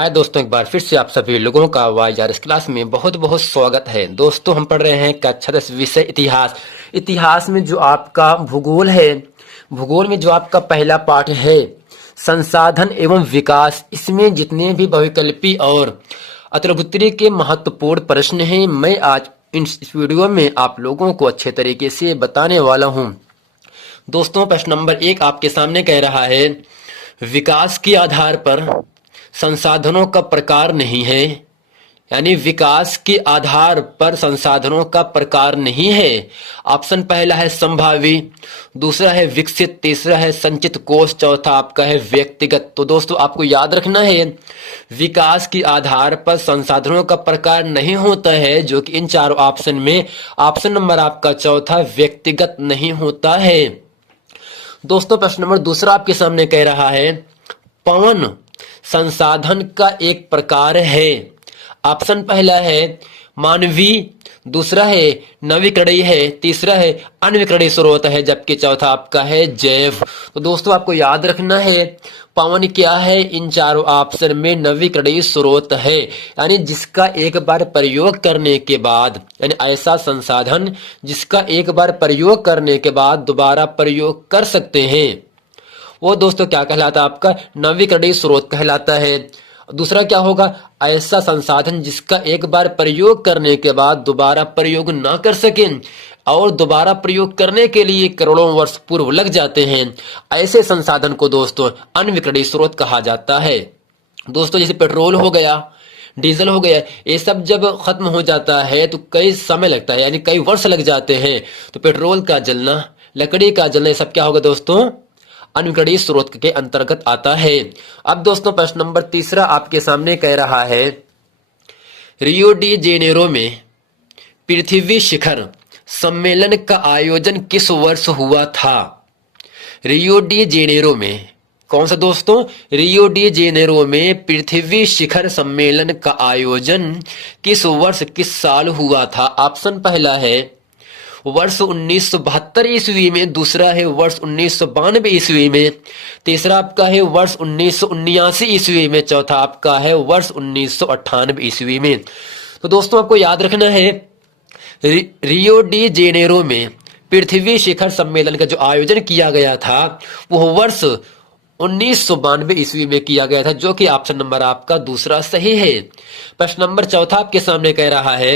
हाय दोस्तों, एक बार फिर से आप सभी लोगों का वाईआरएस क्लास में बहुत बहुत स्वागत है। दोस्तों, हम पढ़ रहे हैं कक्षा 10 विषय इतिहास। इतिहास में जो आपका भूगोल है, भूगोल में जो आपका पहला पाठ है संसाधन एवं विकास, इसमें जितने भी बहुविकल्पी और उत्तरी के महत्वपूर्ण प्रश्न हैं, मैं आज इस वीडियो में आप लोगों को अच्छे तरीके से बताने वाला हूँ। दोस्तों, प्रश्न नंबर 1 आपके सामने कह रहा है, विकास के आधार पर संसाधनों का प्रकार नहीं है। यानी विकास के आधार पर संसाधनों का प्रकार नहीं है। ऑप्शन पहला है संभावी, दूसरा है विकसित, तीसरा है संचित कोष, चौथा आपका है व्यक्तिगत। तो दोस्तों, आपको याद रखना है विकास के आधार पर संसाधनों का प्रकार नहीं होता है, जो कि इन चारों ऑप्शन में ऑप्शन नंबर आपका चौथा व्यक्तिगत नहीं होता है। दोस्तों, प्रश्न नंबर दूसरा आपके सामने कह रहा है, पवन संसाधन का एक प्रकार है। ऑप्शन पहला है मानवीय, दूसरा है नवीकरणीय है, तीसरा है अनवीकरणीय स्रोत है, जबकि चौथा आपका है जैव। तो दोस्तों, आपको याद रखना है पवन क्या है, इन चारों ऑप्शन में नवीकरणीय स्रोत है। यानी जिसका एक बार प्रयोग करने के बाद, यानी ऐसा संसाधन जिसका एक बार प्रयोग करने के बाद दोबारा प्रयोग कर सकते हैं, वो दोस्तों क्या कहलाता है, आपका नवीकरणीय स्रोत कहलाता है। दूसरा क्या होगा, ऐसा संसाधन जिसका एक बार प्रयोग करने के बाद दोबारा प्रयोग ना कर सके और दोबारा प्रयोग करने के लिए करोड़ों वर्ष पूर्व लग जाते हैं, ऐसे संसाधन को दोस्तों अनविकरणीय स्रोत कहा जाता है। दोस्तों, जैसे पेट्रोल हो गया, डीजल हो गया, ये सब जब खत्म हो जाता है तो कई समय लगता है, यानी कई वर्ष लग जाते हैं। तो पेट्रोल का जलना, लकड़ी का जलना, ये सब क्या होगा दोस्तों, अनविकरणीय स्रोत के अंतर्गत आता है। अब दोस्तों, प्रश्न नंबर तीसरा आपके सामने कह रहा है, रियो डी जेनेरो में पृथ्वी शिखर सम्मेलन का आयोजन किस वर्ष हुआ था? रियो डी जेनेरो में कौन सा दोस्तों, रियो डी जेनेरो में पृथ्वी शिखर सम्मेलन का आयोजन किस वर्ष किस साल हुआ था? ऑप्शन पहला है वर्ष 1972 ईस्वी में, दूसरा है वर्ष 1992 ईस्वी में, तीसरा आपका है वर्ष 1979 ईस्वी में, चौथा आपका है वर्ष 1998 ईस्वी में। तो दोस्तों, आपको याद रखना है रियो डी जेनेरो में पृथ्वी शिखर सम्मेलन का जो आयोजन किया गया था वो वर्ष 1992 ईस्वी में किया गया था, जो कि ऑप्शन नंबर आपका दूसरा सही है। प्रश्न नंबर चौथा आपके सामने कह रहा है,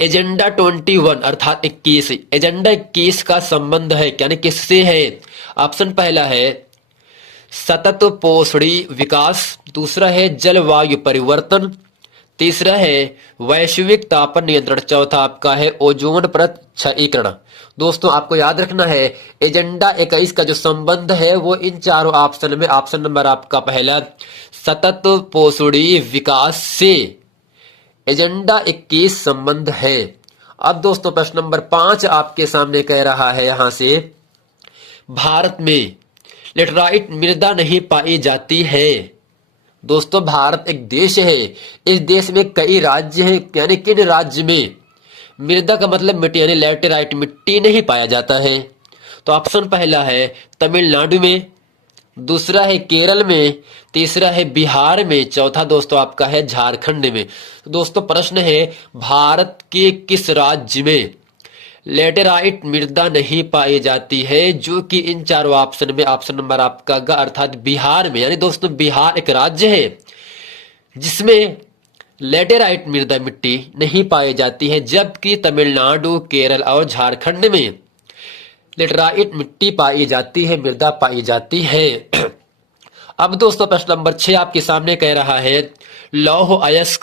एजेंडा 21 अर्थात 21, एजेंडा 21 का संबंध है, यानी किससे है? ऑप्शन पहला है सतत पोषणीय विकास, दूसरा है जलवायु परिवर्तन, तीसरा है वैश्विक तापन नियंत्रण, चौथा आपका है ओजोन परत क्षयीकरण। दोस्तों, आपको याद रखना है एजेंडा 21 का जो संबंध है वो इन चारों ऑप्शन में ऑप्शन नंबर आपका पहला सतत पोषणीय विकास से एजेंडा 21 संबंध है। अब दोस्तों, प्रश्न नंबर 5 आपके सामने कह रहा है, यहां से भारत में लेटराइट मृदा नहीं पाई जाती है। दोस्तों, भारत एक देश है, इस देश में कई राज्य हैं, यानी किन राज्य में मृदा का मतलब मिट्टी, यानी लेटराइट मिट्टी नहीं पाया जाता है? तो ऑप्शन पहला है तमिलनाडु में, दूसरा है केरल में, तीसरा है बिहार में, चौथा दोस्तों आपका है झारखंड में। तो दोस्तों, प्रश्न है भारत के किस राज्य में लेटेराइट मृदा नहीं पाई जाती है, जो कि इन चारों ऑप्शन में ऑप्शन नंबर आपका ग अर्थात बिहार में। यानी दोस्तों, बिहार एक राज्य है जिसमें लेटेराइट मृदा मिट्टी नहीं पाई जाती है, जबकि तमिलनाडु, केरल और झारखंड में लेटराइट मिट्टी पाई जाती है, मृदा पाई जाती है। अब दोस्तों, प्रश्न नंबर 6 आपके सामने कह रहा है, लौह अयस्क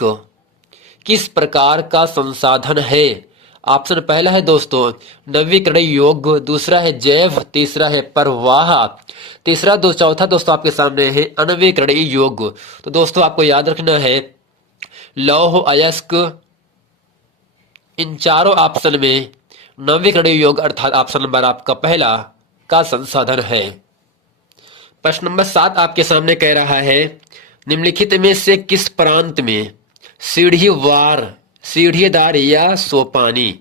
किस प्रकार का संसाधन है? ऑप्शन पहला है दोस्तों नवीकरणीय योग्य, दूसरा है जैव, तीसरा है प्रवाह, चौथा दोस्तों आपके सामने है अनवीकरणीय योग्य। तो दोस्तों, आपको याद रखना है लौह अयस्क इन चारों ऑप्शन में नवीकरणीय योग्य अर्थात ऑप्शन नंबर आपका पहला का संसाधन है। प्रश्न नंबर 7 आपके सामने कह रहा है, निम्नलिखित में से किस प्रांत में सीढ़ीदार या सोपानी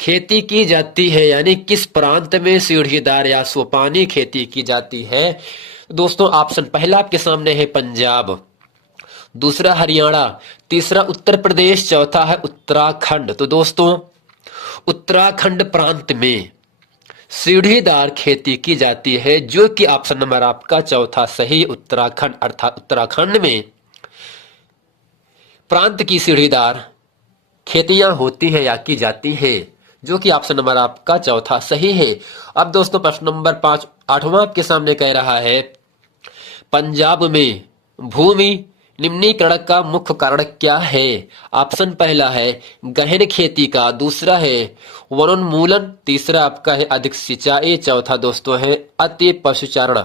खेती की जाती है? यानी किस प्रांत में सीढ़ीदार या सोपानी खेती की जाती है? दोस्तों, ऑप्शन पहला आपके सामने है पंजाब, दूसरा हरियाणा, तीसरा उत्तर प्रदेश, चौथा है उत्तराखंड। तो दोस्तों उत्तराखंड प्रांत में सीढ़ीदार खेती की जाती है, जो कि ऑप्शन नंबर आपका चौथा सही। उत्तराखंड अर्थात उत्तराखंड में प्रांत की सीढ़ीदार खेतियां होती है या की जाती है, जो कि ऑप्शन नंबर आपका चौथा सही है। अब दोस्तों प्रश्न नंबर 8वां आपके सामने कह रहा है, पंजाब में भूमि निम्नीकरण का मुख्य कारण क्या है? ऑप्शन पहला है गहन खेती का, दूसरा है वनोन्मूलन, तीसरा आपका है अधिक सिंचाई, चौथा दोस्तों है अति पशुचारण।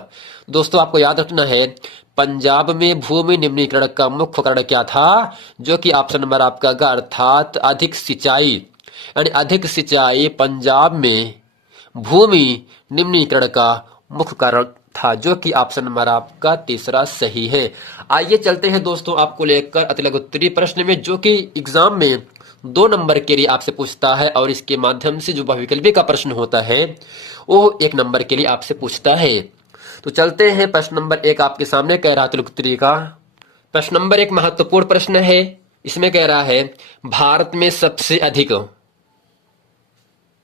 दोस्तों आपको याद रखना है, पंजाब में भूमि निम्नीकरण का मुख्य कारण क्या था, जो कि ऑप्शन नंबर आपका ग अर्थात अधिक सिंचाई, यानी अधिक सिंचाई पंजाब में भूमि निम्नीकरण का मुख्य कारण था, जो कि ऑप्शन नंबर आपका तीसरा सही है। आइए चलते हैं दोस्तों आपको लेकर अतिलघु उत्तरीय प्रश्न में, जो कि एग्जाम में 2 नंबर के लिए आपसे पूछता है, और इसके माध्यम से जो बहुविकल्पी का प्रश्न होता है वो 1 नंबर के लिए आपसे पूछता है। तो चलते हैं प्रश्न नंबर 1 आपके सामने कह रहा अतिलघु उत्तरीय का। प्रश्न नंबर 1 महत्वपूर्ण प्रश्न है। इसमें कह रहा है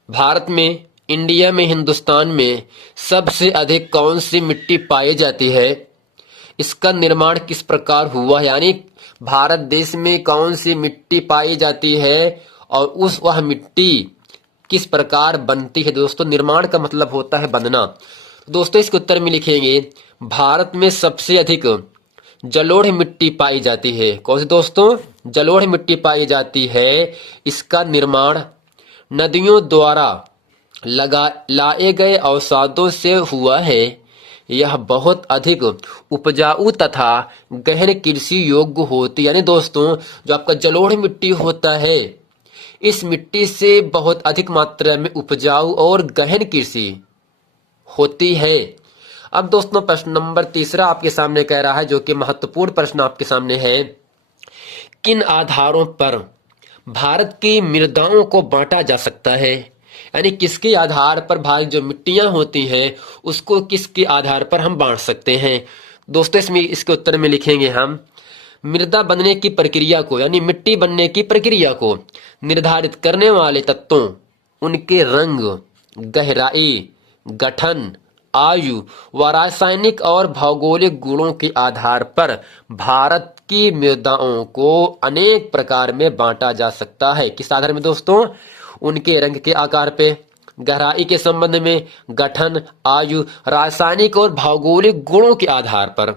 भारत में इंडिया में हिंदुस्तान में सबसे अधिक कौन सी मिट्टी पाई जाती है? इसका निर्माण किस प्रकार हुआ, यानी भारत देश में कौन सी मिट्टी पाई जाती है और वह मिट्टी किस प्रकार बनती है। दोस्तों निर्माण का मतलब होता है बनना। दोस्तों इसके उत्तर में लिखेंगे भारत में सबसे अधिक जलोढ़ मिट्टी पाई जाती है। कौन सी दोस्तों? जलोढ़ मिट्टी पाई जाती है। इसका निर्माण नदियों द्वारा लाए गए अवसादों से हुआ है। यह बहुत अधिक उपजाऊ तथा गहन कृषि योग्य होती, यानी दोस्तों जो आपका जलोढ़ मिट्टी होता है, इस मिट्टी से बहुत अधिक मात्रा में उपजाऊ और गहन कृषि होती है। अब दोस्तों प्रश्न नंबर 3 आपके सामने कह रहा है, जो कि महत्वपूर्ण प्रश्न आपके सामने है, किन आधारों पर भारत की मृदाओं को बांटा जा सकता है, यानी किसके आधार पर भारत जो मिट्टियां होती हैं उसको किसके आधार पर हम बांट सकते हैं। दोस्तों इसमें इसके उत्तर में लिखेंगे हम मृदा बनने की प्रक्रिया को, यानी मिट्टी बनने की प्रक्रिया को निर्धारित करने वाले तत्वों, उनके रंग, गहराई, गठन, आयु व रासायनिक और भौगोलिक गुणों के आधार पर भारत की मृदाओं को अनेक प्रकार में बांटा जा सकता है। किस आधार में दोस्तों? उनके रंग के आकार पे, गहराई के संबंध में, गठन, आयु, रासायनिक और भौगोलिक गुणों के आधार पर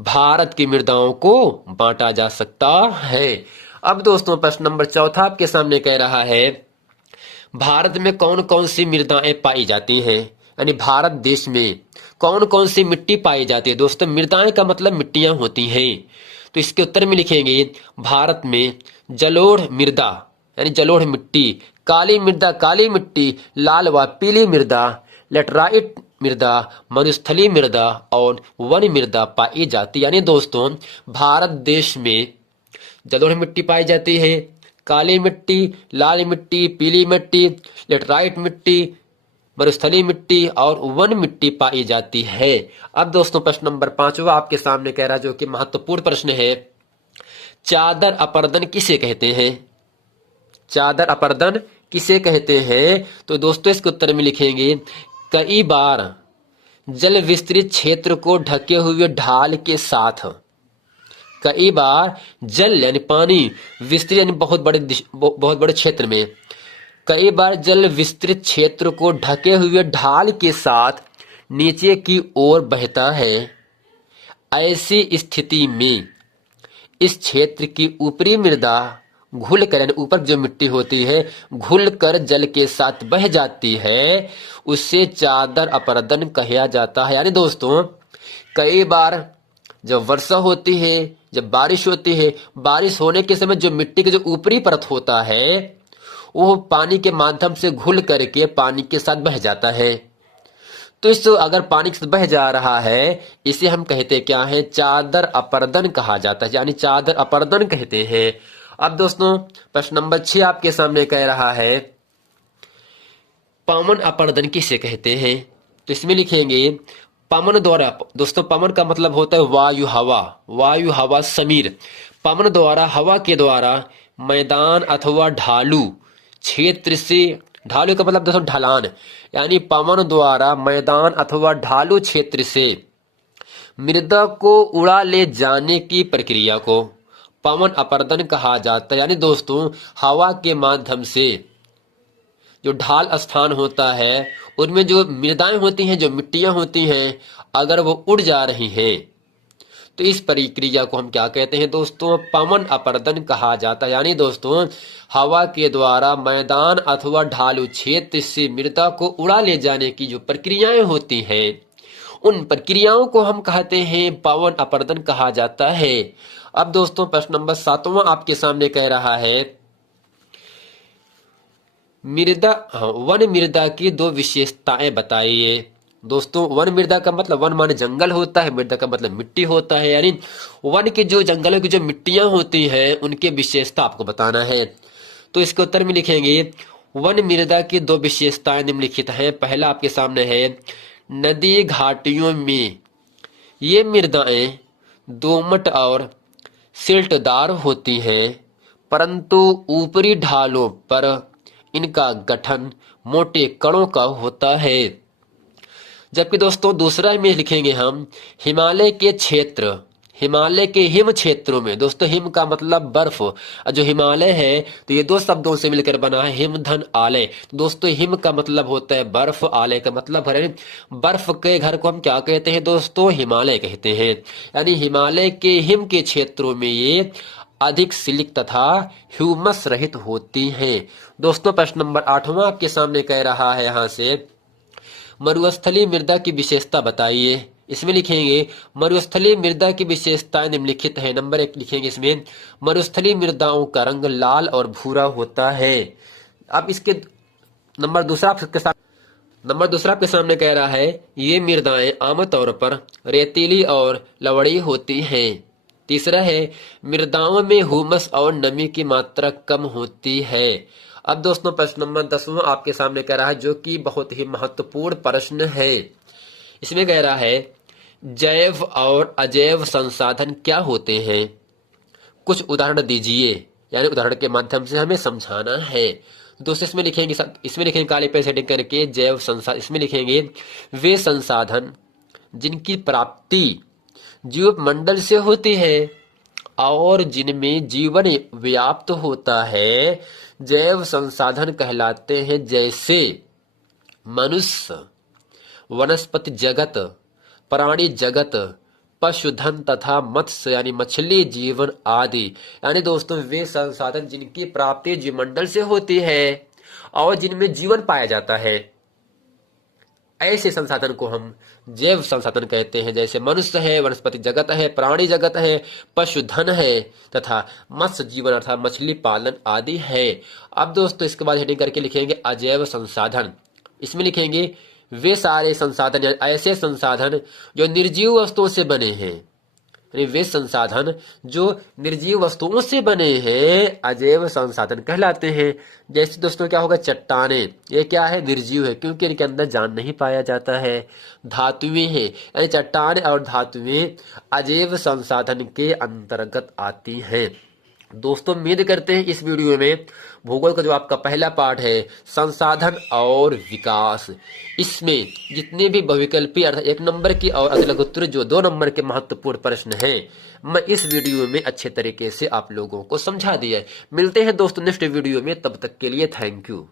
भारत की मृदाओं को बांटा जा सकता है। अब दोस्तों प्रश्न नंबर 4 आपके सामने कह रहा है, भारत में कौन कौन सी मृदाएं पाई जाती हैं, यानी भारत देश में कौन कौन सी मिट्टी पाई जाती है। दोस्तों मृदाएं का मतलब मिट्टियां होती हैं। तो इसके उत्तर में लिखेंगे भारत में जलोढ़ मृदा, यानी जलोढ़ मिट्टी, काली मृदा, काली मिट्टी, लाल व पीली मृदा, लेटराइट मृदा, मरुस्थलीय मृदा और वन मृदा पाई जाती। यानी दोस्तों भारत देश में जलोढ़ मिट्टी पाई जाती है, काली मिट्टी, लाल मिट्टी, पीली मिट्टी, लेटराइट मिट्टी, मरुस्थलीय मिट्टी और वन मिट्टी पाई जाती है। अब दोस्तों प्रश्न नंबर 5 आपके सामने कह रहा है, जो कि महत्वपूर्ण प्रश्न है, चादर अपरदन किसे कहते हैं? चादर अपरदन किसे कहते हैं? तो दोस्तों इसके उत्तर में लिखेंगे कई बार जल विस्तृत क्षेत्र को ढके हुए ढाल के साथ, कई बार जल यानी पानी, विस्तृत यानी बहुत बड़े क्षेत्र में, कई बार जल विस्तृत क्षेत्र को ढके हुए ढाल के साथ नीचे की ओर बहता है। ऐसी स्थिति में इस क्षेत्र की ऊपरी मृदा घुल कर, यानी ऊपर जो मिट्टी होती है घुल कर जल के साथ बह जाती है, उससे चादर अपरदन कहा जाता है। यानी दोस्तों कई बार जब वर्षा होती है, जब बारिश होती है, बारिश होने के समय जो मिट्टी के जो ऊपरी परत होता है वो पानी के माध्यम से घुल करके पानी के साथ बह जाता है। तो इस अगर पानी के साथ बह जा रहा है, इसे हम कहते क्या है? चादर अपरदन कहा जाता है, यानी चादर अपरदन कहते हैं। अब दोस्तों प्रश्न नंबर 6 आपके सामने कह रहा है, पवन अपरदन किसे कहते हैं? तो इसमें लिखेंगे पवन द्वारा, दोस्तों पवन का मतलब होता है वायु हवा, वायु हवा समीर। पवन द्वारा, हवा के द्वारा मैदान अथवा ढालू क्षेत्र से, ढालू का मतलब दोस्तों ढलान, यानी पवन द्वारा मैदान अथवा ढालू क्षेत्र से मृदा को उड़ा ले जाने की प्रक्रिया को पवन अपर्दन कहा जाता है। यानी दोस्तों हवा के माध्यम से जो ढाल स्थान होता है उनमें जो मृदाएं होती हैं, जो मिट्टियां होती हैं, अगर वो उड़ जा रही हैं तो इस प्रक्रिया को हम क्या कहते हैं दोस्तों, पवन अपर्दन कहा जाता है। यानी दोस्तों हवा के द्वारा मैदान अथवा ढालू क्षेत्र से मृदा को उड़ा ले जाने की जो प्रक्रियाएं होती हैं उन प्रक्रियाओं को हम कहते हैं पवन अपर्दन कहा जाता है। अब दोस्तों प्रश्न नंबर 7वां आपके सामने कह रहा है मृदा, वन मृदा की दो विशेषताएं बताइए। दोस्तों वन मृदा का मतलब, वन माने जंगल होता है, मृदा का मतलब मिट्टी होता है, यानी वन के जो जंगलों की जो मिट्टियां होती हैं उनकी विशेषता आपको बताना है। तो इसके उत्तर में लिखेंगे वन मृदा की दो विशेषताएं निम्नलिखित हैं। पहला आपके सामने है नदी घाटियों में ये मृदाएं दोमट और सिल्टदार होती हैं, परंतु ऊपरी ढालों पर इनका गठन मोटे कणों का होता है। जबकि दोस्तों दूसरा में लिखेंगे हम हिमालय के क्षेत्र, हिमालय के हिम क्षेत्रों में, दोस्तों हिम का मतलब बर्फ, जो हिमालय है तो ये दो शब्दों से मिलकर बना है हिम धन आलय। तो दोस्तों हिम का मतलब होता है बर्फ, आलय का मतलब है बर्फ के घर को हम क्या कहते हैं दोस्तों, हिमालय कहते हैं। यानी हिमालय के हिम के क्षेत्रों में ये अधिक सिलिक तथा ह्यूमस रहित होती हैं। दोस्तों प्रश्न नंबर 8वां आपके सामने कह रहा है यहाँ से मरुस्थलीय मृदा की विशेषता बताइए। इसमें लिखेंगे मरुस्थलीय मृदा की विशेषताएं निम्नलिखित है। नंबर 1 लिखेंगे इसमें मरुस्थलीय मृदाओं का रंग लाल और भूरा होता है। अब इसके नंबर दूसरा आपके सामने कह रहा है ये मृदाएं आमतौर पर रेतीली और लवड़ी होती हैं। तीसरा है मृदाओं में ह्यूमस और नमी की मात्रा कम होती है। अब दोस्तों प्रश्न नंबर 10वां आपके सामने कह रहा है जो कि बहुत ही महत्वपूर्ण प्रश्न है। इसमें कह रहा है जैव और अजैव संसाधन क्या होते हैं, कुछ उदाहरण दीजिए, यानी उदाहरण के माध्यम से हमें समझाना है। दोस्तों इसमें लिखेंगे काले पे सेटिंग करके जैव संसाधन, इसमें लिखेंगे वे संसाधन जिनकी प्राप्ति जीव मंडल से होती है और जिनमें जीवन व्याप्त होता है, जैव संसाधन कहलाते हैं। जैसे मनुष्य, वनस्पति जगत, प्राणी जगत, पशुधन तथा मत्स्य यानी मछली जीवन आदि। यानी दोस्तों वे संसाधन जिनकी प्राप्ति जीवमंडल से होती है और जिनमें जीवन पाया जाता है, ऐसे संसाधन को हम जैव संसाधन कहते हैं। जैसे मनुष्य है, वनस्पति जगत है, प्राणी जगत है, पशुधन है तथा मत्स्य जीवन अर्थात मछली पालन आदि है। अब दोस्तों इसके बाद हेडिंग करके लिखेंगे अजैव संसाधन। इसमें लिखेंगे वे सारे संसाधन या ऐसे संसाधन जो निर्जीव वस्तुओं से बने हैं, यानी वे संसाधन जो निर्जीव वस्तुओं से बने हैं अजैव संसाधन कहलाते हैं। जैसे दोस्तों क्या होगा चट्टाने, ये क्या है, निर्जीव है क्योंकि इनके अंदर जान नहीं पाया जाता है। धातुएं हैं, यानी चट्टान और धातुएं अजैव संसाधन के अंतर्गत आती हैं। दोस्तों उम्मीद करते हैं इस वीडियो में भूगोल का जो आपका पहला पार्ट है संसाधन और विकास, इसमें जितने भी बहुविकल्पी अर्थात 1 नंबर की और अतिलघुत्तर जो 2 नंबर के महत्वपूर्ण प्रश्न हैं मैं इस वीडियो में अच्छे तरीके से आप लोगों को समझा दिया है। मिलते हैं दोस्तों नेक्स्ट वीडियो में, तब तक के लिए थैंक यू।